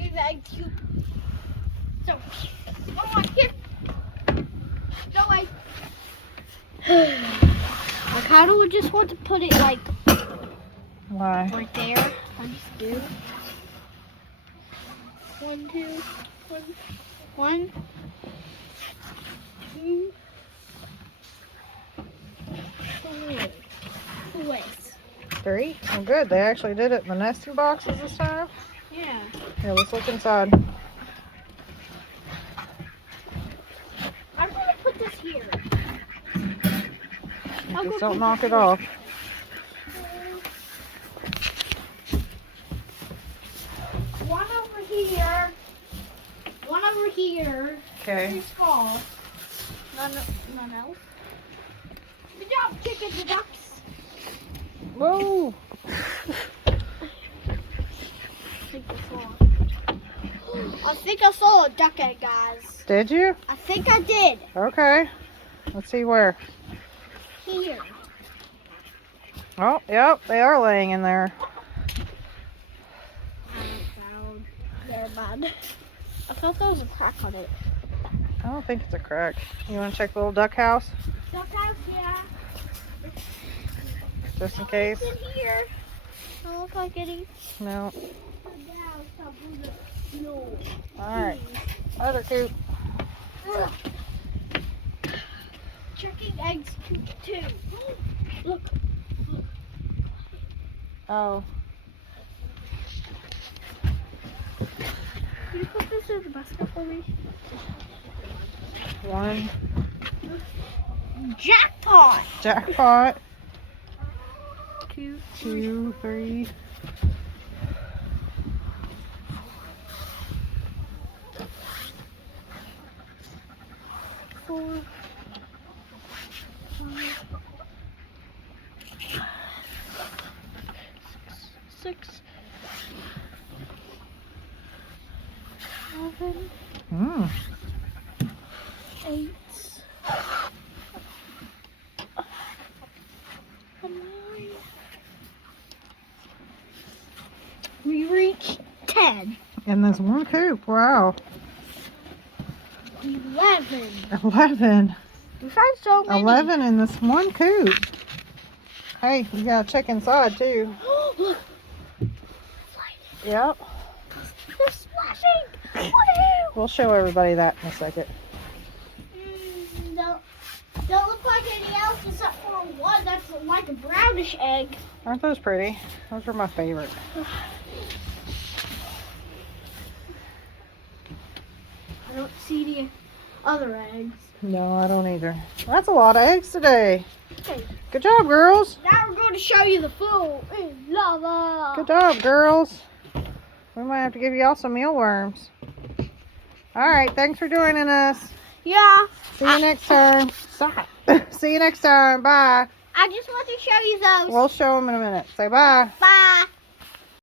checking the egg cube. So, one more here. No way. I kind of just want to put it like Why? right there. I just do. 1, 2, 1, 1, 2, 3. Wait. 3? Oh, good. They actually did it in the nesting boxes this time. Yeah. Here, let's look inside. I'm gonna put this here. Just don't knock it off. One over here. One over here. Okay. 3 small. None else. Good job, chickens and ducks. Whoa! I think I saw a duck egg, guys. Did you? I think I did. Okay. Let's see where. Here. Oh, yep. They are laying in there. They're bad. I thought there was a crack on it. I don't think it's a crack. You want to check the little duck house? Duck house, yeah. Just in case? It's in here. Don't look like any. No. No. Alright. Other coop. Checking eggs too. Look. Oh. Can you put this in the basket for me? 1. Jackpot! Jackpot. 2, 2, 3. 4, 5, 6, 7, Hmm. 8, 9. We reached 10. In this one coop. Wow. 11. 11. We found so many. 11 in this one coop. Hey, you gotta check inside too. Look. Yep. They're splashing. Woohoo! We'll show everybody that in a second. Don't look like any else except for one that's like a brownish egg. Aren't those pretty? Those are my favorite. I don't see any other eggs. No, I don't either. That's a lot of eggs today. Okay, Good job, girls. now we're going to show you the food in lava. Good job, girls. We might have to give y'all some mealworms. All right, thanks for joining us. Yeah. See you next time. Stop. See you next time. Bye. I just want to show you those. We'll show them in a minute. Say bye. Bye.